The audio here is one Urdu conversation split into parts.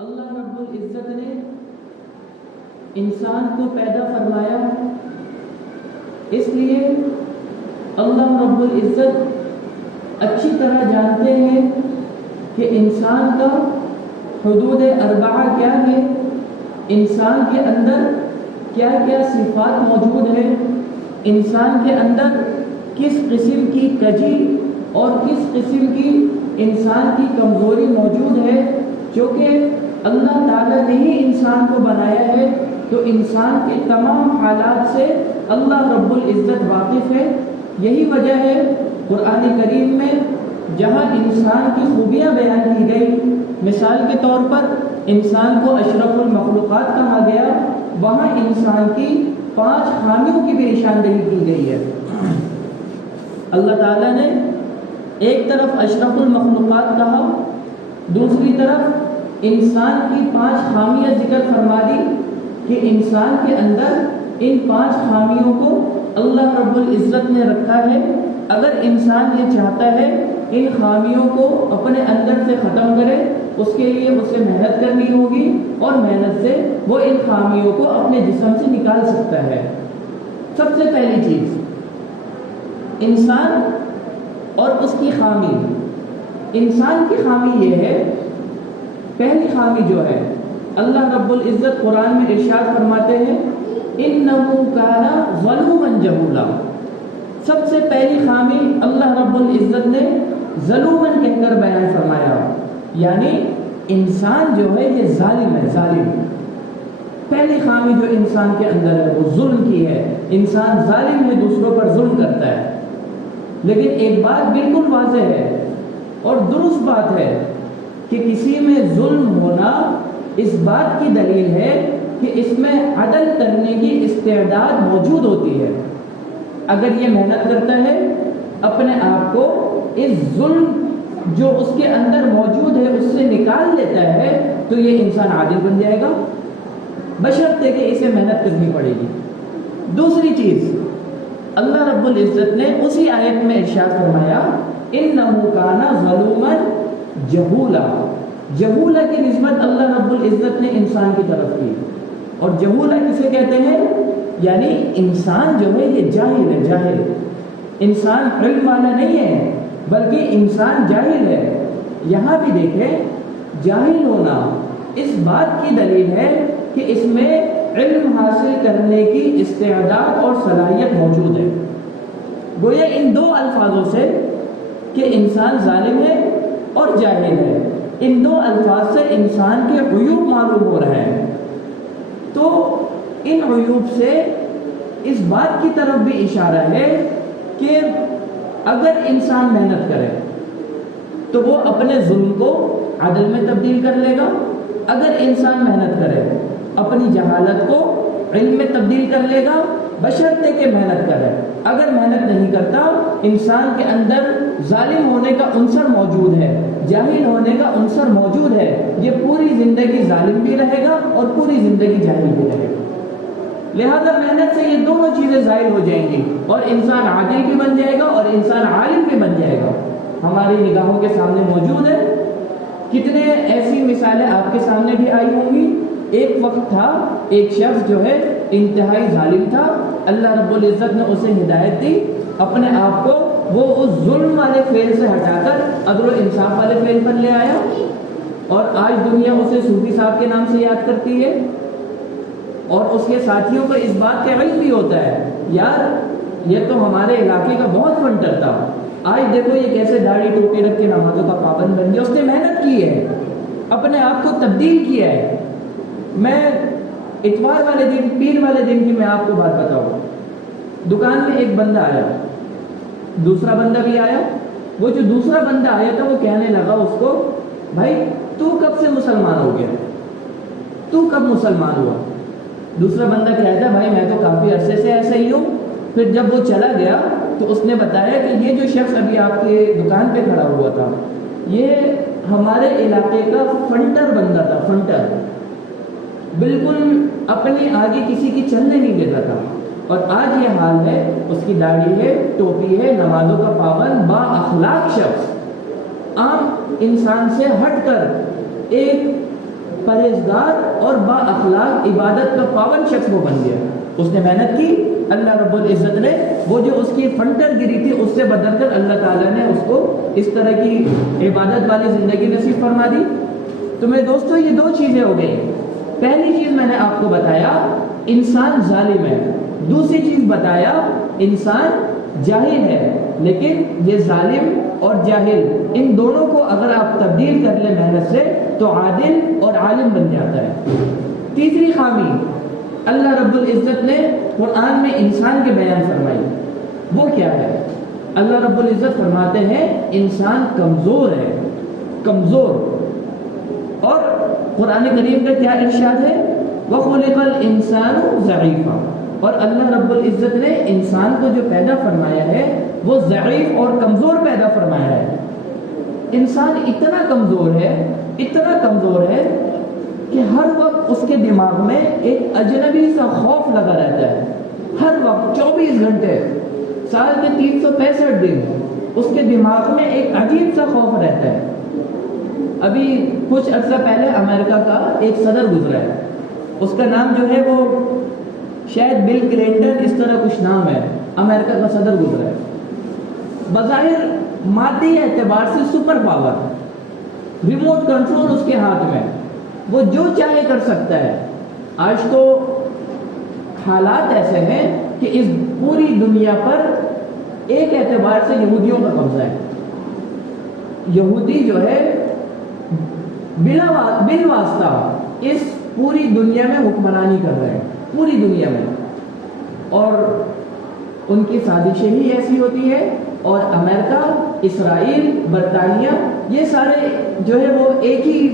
اللہ رب العزت نے انسان کو پیدا فرمایا، اس لیے اللہ رب العزت اچھی طرح جانتے ہیں کہ انسان کا حدود اربعہ کیا ہے، انسان کے اندر کیا کیا صفات موجود ہے، انسان کے اندر کس قسم کی کجی اور کس قسم کی انسان کی کمزوری موجود ہے، چونکہ اللہ تعالیٰ نے ہی انسان کو بنایا ہے تو انسان کے تمام حالات سے اللہ رب العزت واقف ہے۔ یہی وجہ ہے قرآن کریم میں جہاں انسان کی خوبیاں بیان کی گئی، مثال کے طور پر انسان کو اشرف المخلوقات کہا گیا، وہاں انسان کی 5 خامیوں کی بھی نشاندہی کی گئی ہے۔ اللہ تعالیٰ نے ایک طرف اشرف المخلوقات کہا، دوسری طرف انسان کی 5 خامیاں ذکر فرما دی کہ انسان کے اندر ان 5 خامیوں کو اللہ رب العزت نے رکھا ہے۔ اگر انسان یہ چاہتا ہے ان خامیوں کو اپنے اندر سے ختم کرے، اس کے لیے اسے محنت کرنی ہوگی اور محنت سے وہ ان خامیوں کو اپنے جسم سے نکال سکتا ہے۔ سب سے پہلی چیز انسان اور اس کی خامی، انسان کی خامی یہ ہے، پہلی خامی جو ہے اللہ رب العزت قرآن میں ارشاد فرماتے ہیں اِنَّهُ كَانَ ظَلُومًا جَهُولًا۔ سب سے پہلی خامی اللہ رب العزت نے ظلومن کہہ کر بیان فرمایا، یعنی انسان جو ہے یہ ظالم ہے، ظالم۔ پہلی خامی جو انسان کے اندر ہے وہ ظلم کی ہے، انسان ظالم ہے، دوسروں پر ظلم کرتا ہے۔ لیکن ایک بات بالکل واضح ہے اور درست بات ہے کہ کسی میں ظلم ہونا اس بات کی دلیل ہے کہ اس میں عدل کرنے کی استعداد موجود ہوتی ہے۔ اگر یہ محنت کرتا ہے اپنے آپ کو اس ظلم جو اس کے اندر موجود ہے اس سے نکال لیتا ہے تو یہ انسان عادل بن جائے گا، بشرطے کہ اسے محنت کرنی پڑے گی۔ دوسری چیز اللہ رب العزت نے اسی آیت میں ارشاد فرمایا اِنَّهُ كَانَ ظَلُومًا جَهُولًا۔ جہولہ کی نسبت اللہ رب العزت نے انسان کی طرف کی، اور جہولہ کسے کہتے ہیں؟ یعنی انسان جو ہے یہ جاہل ہے، جاہل۔ انسان علم والا نہیں ہے بلکہ انسان جاہل ہے۔ یہاں بھی دیکھیں جاہل ہونا اس بات کی دلیل ہے کہ اس میں علم حاصل کرنے کی استعداد اور صلاحیت موجود ہے۔ گویا ان 2 الفاظوں سے کہ انسان ظالم ہے اور جاہل ہے، ان 2 الفاظ سے انسان کے عیوب معلوم ہو رہے ہیں۔ تو ان عیوب سے اس بات کی طرف بھی اشارہ ہے کہ اگر انسان محنت کرے تو وہ اپنے ظلم کو عدل میں تبدیل کر لے گا، اگر انسان محنت کرے اپنی جہالت کو علم میں تبدیل کر لے گا، بشرطے کہ محنت کرے۔ اگر محنت نہیں کرتا، انسان کے اندر ظالم ہونے کا عنصر موجود ہے، جاہل ہونے کا عنصر موجود ہے، یہ پوری زندگی ظالم بھی رہے گا اور پوری زندگی جاہل بھی رہے گا۔ لہذا محنت سے یہ دونوں چیزیں ظاہر ہو جائیں گی اور انسان عادل بھی بن جائے گا اور انسان عالم بھی بن جائے گا۔ ہماری نگاہوں کے سامنے موجود ہے، کتنے ایسی مثالیں آپ کے سامنے بھی آئی ہوں گی۔ ایک وقت تھا ایک شخص جو ہے انتہائی ظالم تھا، اللہ رب العزت نے اسے ہدایت دی، اپنے آپ کو وہ اس ظلم والے فعل سے ہٹا کر عدل و انصاف والے فعل پر لے آیا، اور آج دنیا اسے صوفی صاحب کے نام سے یاد کرتی ہے، اور اس کے ساتھیوں کو اس بات کا علم بھی ہوتا ہے یار یہ تو ہمارے علاقے کا بہت فنٹر تھا، آج دیکھو یہ کیسے داڑھی ٹوپی رکھ کے نمازوں کا پابند بن گیا۔ اس نے محنت کی ہے، اپنے آپ کو تبدیل کیا ہے۔ میں اتوار والے دن، پیر والے دن کی میں آپ کو بات بتاؤں، دکان میں ایک بندہ آیا، دوسرا بندہ بھی آیا۔ وہ جو دوسرا بندہ آیا تھا وہ کہنے لگا اس کو، بھائی تو کب سے مسلمان ہو گیا، تو کب مسلمان ہوا؟ دوسرا بندہ کہتا ہے بھائی میں تو کافی عرصے سے ایسا ہی ہوں۔ پھر جب وہ چلا گیا تو اس نے بتایا کہ یہ جو شخص ابھی آپ کے دکان پہ کھڑا ہوا تھا یہ ہمارے علاقے کا فنٹر بندہ تھا، فنٹر، بالکل اپنے آگے کسی کی چلنے نہیں دیتا تھا، اور آج یہ حال ہے، اس کی داڑھی ہے، ٹوپی ہے، نمازوں کا پابند، با اخلاق شخص، عام انسان سے ہٹ کر ایک پرہیزگار اور با اخلاق عبادت کا پابند شخص وہ بن گیا. اس نے محنت کی, اللہ رب العزت نے وہ جو اس کی فنٹر گری تھی اس سے بدل کر اللہ تعالیٰ نے اس کو اس طرح کی عبادت والی زندگی نصیب فرما دی. تو میرے دوستو یہ دو چیزیں ہو گئی. پہلی چیز میں نے آپ کو بتایا انسان ظالم ہے, دوسری چیز بتایا انسان جاہل ہے. لیکن یہ ظالم اور جاہل ان دونوں کو اگر آپ تبدیل کر لیں محنت سے تو عادل اور عالم بن جاتا ہے. تیسری خامی اللہ رب العزت نے قرآن میں انسان کے بیان فرمائی, وہ کیا ہے؟ اللہ رب العزت فرماتے ہیں انسان کمزور ہے, کمزور. اور قرآن کریم کا کیا ارشاد ہے؟ وَخُلِقَ الْإِنسَانُ ضَعِيفًا. اور اللہ رب العزت نے انسان کو جو پیدا فرمایا ہے وہ ضعیف اور کمزور پیدا فرمایا ہے. انسان اتنا کمزور ہے, اتنا کمزور ہے کہ ہر وقت اس کے دماغ میں ایک اجنبی سا خوف لگا رہتا ہے. ہر وقت 24 گھنٹے سال کے 365 دن اس کے دماغ میں ایک عجیب سا خوف رہتا ہے. ابھی کچھ عرصہ پہلے امریکہ کا ایک صدر گزرا ہے, اس کا نام جو ہے وہ شاید بل کلنٹن اس طرح کچھ نام ہے. امریکہ کا صدر گزرا ہے, بظاہر مادی اعتبار سے سپر پاور, ریموٹ کنٹرول اس کے ہاتھ میں, وہ جو چاہے کر سکتا ہے. آج تو حالات ایسے ہیں کہ اس پوری دنیا پر ایک اعتبار سے یہودیوں کا قبضہ ہے. یہودی جو ہے بلا واسطہ اس پوری دنیا میں حکمرانی کر رہے ہیں, پوری دنیا میں. اور ان کی سازشیں ہی ایسی ہوتی ہے. اور امریکہ, اسرائیل, برطانیہ یہ سارے جو ہے وہ ایک ہی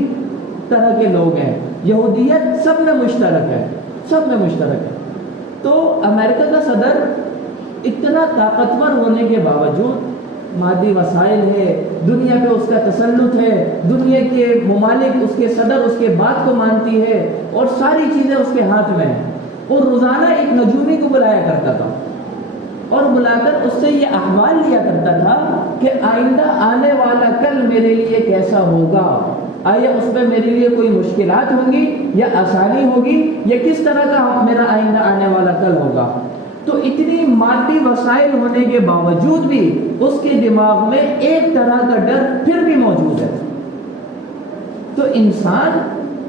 طرح کے لوگ ہیں. یہودیت سب میں مشترک ہے, سب میں مشترک ہے. تو امریکہ کا صدر اتنا طاقتور ہونے کے باوجود, مادی وسائل ہے, دنیا پہ اس کا تسلط ہے, دنیا کے ممالک اس کے صدر اس کے بات کو مانتی ہے اور ساری چیزیں اس کے ہاتھ میں ہیں. اور روزانہ ایک نجومی کو بلایا کرتا تھا اور بلا کر اس سے یہ احوال لیا کرتا تھا کہ آئندہ آنے والا کل میرے لیے کیسا ہوگا, آیا اس میں میرے لیے کوئی مشکلات ہوں گی یا آسانی ہوگی, یا کس طرح کا میرا آئندہ آنے والا کل ہوگا. تو اتنی مادی وسائل ہونے کے باوجود بھی اس کے دماغ میں ایک طرح کا ڈر پھر بھی موجود ہے. تو انسان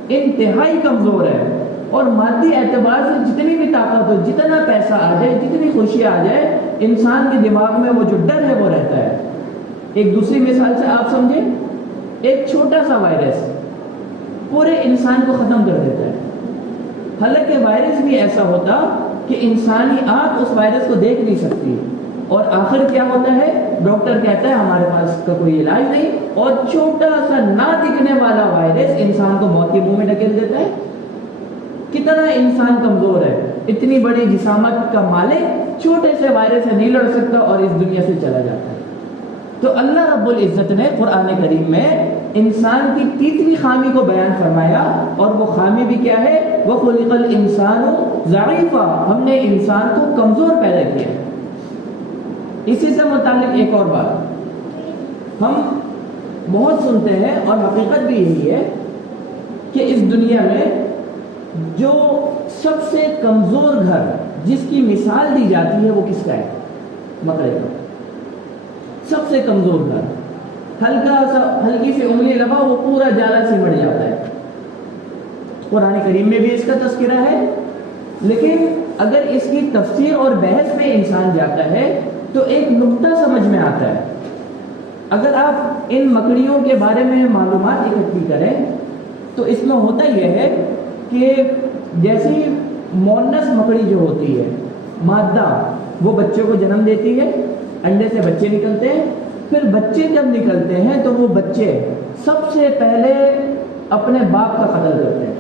انتہائی کمزور ہے, اور مادی اعتبار سے جتنی بھی طاقت ہو, جتنا پیسہ آ جائے, جتنی خوشی آ جائے, انسان کے دماغ میں وہ جو ڈر ہے وہ رہتا ہے. ایک دوسری مثال سے آپ سمجھیں, ایک چھوٹا سا وائرس پورے انسان کو ختم کر دیتا ہے. حالانکہ وائرس بھی ایسا ہوتا کہ انسانی آنکھ اس وائرس کو دیکھ نہیں سکتی, اور آخر کیا ہوتا ہے, ڈاکٹر کہتا ہے ہمارے پاس کا کوئی علاج نہیں, اور چھوٹا سا نہ دکھنے والا وائرس انسان کو موت کے منہ میں ڈھکیل دیتا ہے. کتنا انسان کمزور ہے, اتنی بڑی جسامت کا مالک چھوٹے سے وائرس سے نہیں لڑ سکتا اور اس دنیا سے چلا جاتا ہے. تو اللہ رب العزت نے قرآن کریم میں انسان کی تیسری خامی کو بیان فرمایا, اور وہ خامی بھی کیا ہے؟ وَخُلِقَ الْإِنسَانُ ضَعِيفًا. ہم نے انسان کو کمزور پیدا کیا. اسی سے متعلق ایک اور بات ہم بہت سنتے ہیں, اور حقیقت بھی یہی ہے کہ اس دنیا میں جو سب سے کمزور گھر جس کی مثال دی جاتی ہے وہ کس کا ہے؟ بکرے کا. سب سے کمزور گھر, ہلکی سی انگلی لگا وہ پورا جالا سمٹ جاتا ہے. قرآن کریم میں بھی اس کا تذکرہ ہے, لیکن اگر اس کی تفسیر اور بحث میں انسان جاتا ہے تو ایک نقطہ سمجھ میں آتا ہے. اگر آپ ان مکڑیوں کے بارے میں معلومات اکٹھی کریں تو اس میں ہوتا یہ ہے کہ جیسی مونس مکڑی جو ہوتی ہے, مادہ, وہ بچوں کو جنم دیتی ہے, انڈے سے بچے نکلتے ہیں, پھر بچے جب نکلتے ہیں تو وہ بچے سب سے پہلے اپنے باپ کا قتل کرتے ہیں,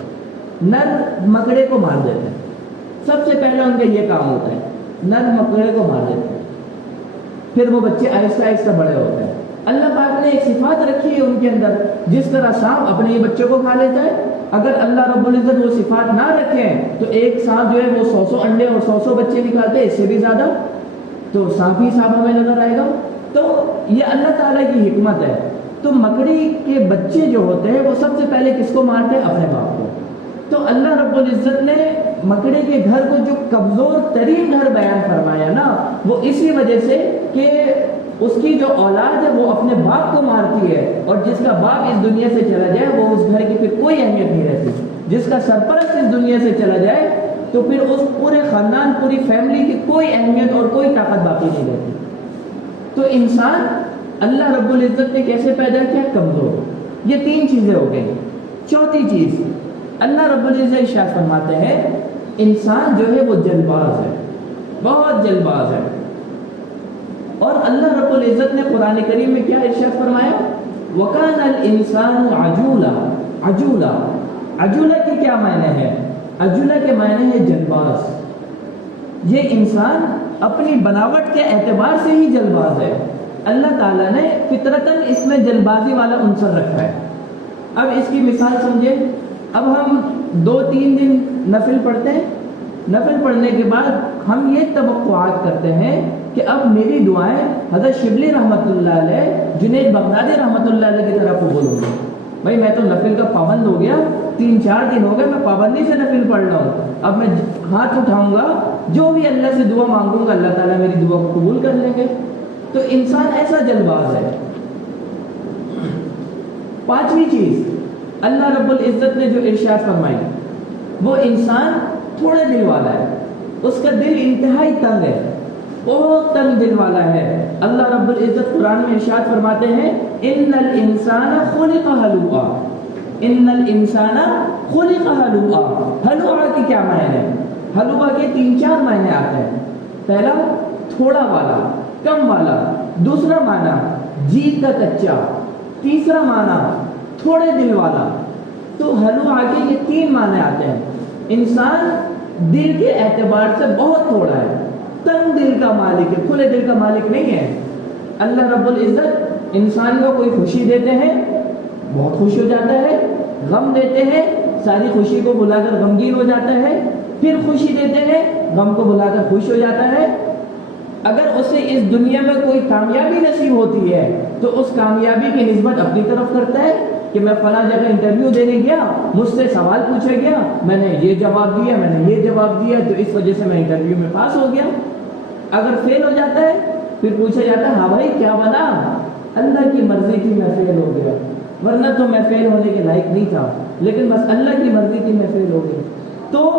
نر مکڑے کو مار دیتے ہیں. سب سے پہلے ان کا یہ کام ہوتا ہے, نر مکڑے کو مار دیتے ہیں. پھر وہ بچے آہستہ آہستہ بڑے ہوتے ہیں. اللہ پاک نے ایک صفات رکھی ہے ان کے اندر, جس طرح سانپ اپنے یہ بچوں کو کھا لیتا ہے, اگر اللہ رب العزت وہ صفات نہ رکھیں تو ایک سانپ جو ہے وہ 100 انڈے اور 100 بچے نکالتے ہیں, اس سے بھی زیادہ, تو سانپ ہی سانپ ہمیں نظر آئے گا. تو یہ اللہ تعالیٰ کی حکمت ہے تو مکڑی کے بچے جو ہوتے ہیں وہ سب سے پہلے کس کو مارتے ہیں؟ اپنے باپ کو. تو اللہ رب العزت نے مکڑے کے گھر کو جو کمزور ترین گھر بیان فرمایا نا، وہ اسی وجہ سے کہ اس کی جو اولاد ہے وہ اپنے باپ کو مارتی ہے، اور جس کا باپ اس دنیا سے چلا جائے وہ اس گھر کی پھر کوئی اہمیت نہیں رہتی. جس کا سرپرست اس دنیا سے چلا جائے تو پھر اس پورے خاندان، پوری فیملی کی کوئی اہمیت اور کوئی طاقت باقی نہیں رہتی. تو انسان اللہ رب العزت نے کیسے پیدا کیا؟ کمزور. یہ 3 چیزیں ہو گئی. چوتھی چیز اللہ رب العزت ارشاد فرماتے ہیں انسان جو ہے وہ جلد باز ہے، بہت جلد باز ہے. اور اللہ رب العزت نے قرآن کریم میں کیا ارشاد فرمایا؟ وَكَانَ الْإِنسَانُ عَجُولًا. عجولہ، عجولہ کے کیا معنی ہے؟ عجولہ کے معنی ہے جلد باز. یہ انسان اپنی بناوٹ کے اعتبار سے ہی جلد باز ہے. اللہ تعالیٰ نے فطرتاً اس میں جلد بازی والا عنصر رکھا ہے. اب اس کی مثال سمجھے. اب ہم 2-3 دن نفل پڑھتے ہیں، نفل پڑھنے کے بعد ہم یہ توقعات کرتے ہیں کہ اب میری دعائیں حضرت شبلی رحمۃ اللہ علیہ، جنید بغدادی رحمۃ اللہ علیہ کی طرف قبول ہوں گی. بھائی میں تو نفل کا پابند ہو گیا، 3-4 دن ہو گئے میں پابندی سے نفل پڑھ رہا ہوں. اب میں ہاتھ اٹھاؤں گا، جو بھی اللہ سے دعا مانگوں گا اللہ تعالیٰ میری دعا کو قبول کر لیں گے. تو انسان ایسا جلد باز ہے. 5ویں چیز اللہ رب العزت نے جو ارشاد فرمائی، وہ انسان تھوڑے دل والا ہے. اس کا دل انتہائی تنگ ہے، بہت تنگ دل والا ہے. اللہ رب العزت قرآن میں ارشاد فرماتے ہیں ان الانسان خلق ہلوعا. ان الانسان خلق ہلوعا. ہلوعا کی کیا معنی ہے؟ ہلوعا کے 3-4 معنی آتے ہیں. پہلا تھوڑا والا، کم والا. دوسرا معنی جیت کا کچا. تیسرا معنی تھوڑے دل والا. تو ہلوعا کے یہ 3 معنی آتے ہیں. انسان دل کے اعتبار سے بہت تھوڑا ہے، تنگ دل کا مالک ہے، کھلے دل کا مالک نہیں ہے. اللہ رب العزت انسان کو کوئی خوشی دیتے ہیں بہت خوش ہو جاتا ہے، غم دیتے ہیں ساری خوشی کو بلا کر غمگین ہو جاتا ہے، پھر خوشی دیتے ہیں غم کو بلا کر خوش ہو جاتا ہے. اگر اسے اس دنیا میں کوئی کامیابی نصیب ہوتی ہے تو اس کامیابی کی نسبت اپنی طرف کرتا ہے کہ میں فلاں جگہ انٹرویو دینے گیا، مجھ سے سوال پوچھا گیا، میں نے یہ جواب دیا، میں نے یہ جواب دیا، تو اس وجہ سے میں انٹرویو میں پاس ہو گیا. اگر فیل ہو جاتا ہے پھر پوچھا جاتا ہے ہاں بھائی کیا بنا؟ اللہ کی مرضی تھی میں فیل ہو گیا، ورنہ تو میں فیل ہونے کے لائق نہیں تھا، لیکن بس اللہ کی مرضی تھی میں فیل ہو گیا. تو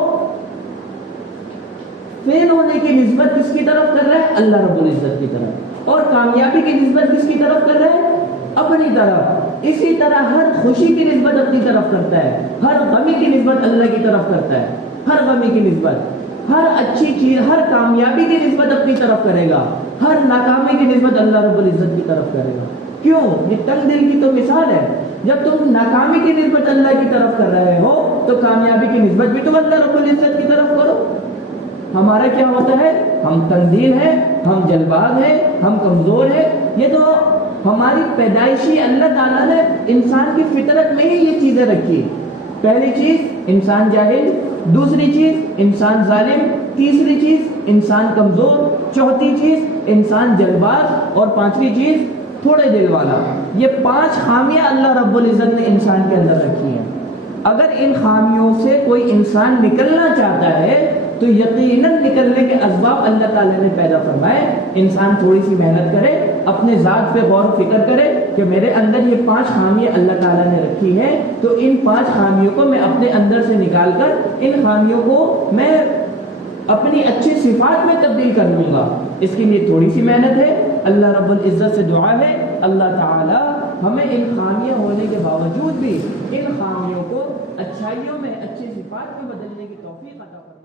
فیل ہونے کی نسبت کس کی طرف کر رہا ہے؟ اللہ رب العزت کی طرف. اور کامیابی کی نسبت کس کی طرف کر رہا ہے؟ اپنی طرف. اسی طرح ہر خوشی کی نسبت اپنی طرف کرتا ہے، ہر غمی کی نسبت اللہ کی طرف کرتا ہے. ہر غمی کی نسبت، ہر اچھی چیز، ہر کامیابی کی نسبت اپنی طرف کرے گا، ہر ناکامی کی نسبت اللہ رب العزت کی طرف کرے گا. کیوں؟ یہ تنگ دل کی تو مثال ہے. جب تم ناکامی کی نسبت اللہ کی طرف کر رہے ہو تو کامیابی کی نسبت بھی تم اللہ رب العزت کی طرف کرو. ہمارا کیا ہوتا ہے؟ ہم تنگ دل ہیں، ہم جلد باز ہیں، ہم کمزور ہیں. یہ تو ہماری پیدائشی اللہ تعالیٰ نے انسان کی فطرت میں ہی یہ چیزیں رکھی. پہلی چیز انسان جاہل، دوسری چیز انسان ظالم، تیسری چیز انسان کمزور، چوتھی چیز انسان جلد باز، اور 5ویں چیز تھوڑے دل والا. یہ 5 خامیاں اللہ رب العزت نے انسان کے اندر رکھی ہیں. اگر ان خامیوں سے کوئی انسان نکلنا چاہتا ہے تو یقیناً نکلنے کے اسباب اللہ تعالیٰ نے پیدا فرمائے. انسان تھوڑی سی محنت کرے، اپنے ذات پہ غور و فکر کرے کہ میرے اندر یہ 5 خامیاں اللہ تعالیٰ نے رکھی ہیں، تو ان 5 خامیوں کو میں اپنے اندر سے نکال کر ان خامیوں کو میں اپنی اچھی صفات میں تبدیل کر لوں گا. اس کے لیے تھوڑی سی محنت ہے. اللہ رب العزت سے دعا ہے اللہ تعالیٰ ہمیں ان خامیاں ہونے کے باوجود بھی ان خامیوں کو اچھائیوں میں، اچھی صفات میں بدلنے کی توفیق عطا فرمائے.